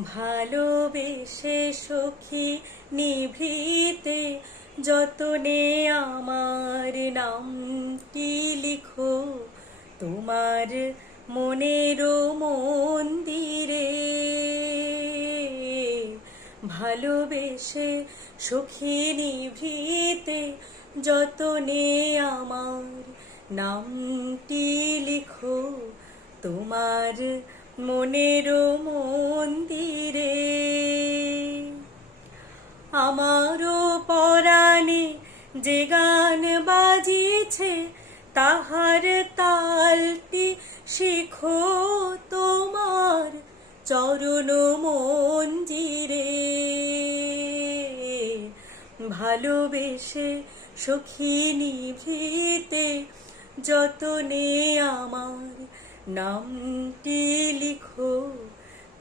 ভালোবেসে সখী নিভৃতে যতনে আমার নামটি লিখো তোমার মনের মন্দিরে। ভালোবেসে সখী নিভৃতে যতনে আমার নামটি লিখো তোমার মনের মন্দিরে। আমারও পরাণে যে গান বাজিছে তাহার তালটি শিখো তোমার চরণ মঞ্জিরে। ভালোবেসে সখী নিভৃতে যতনে আমার নামটি লিখো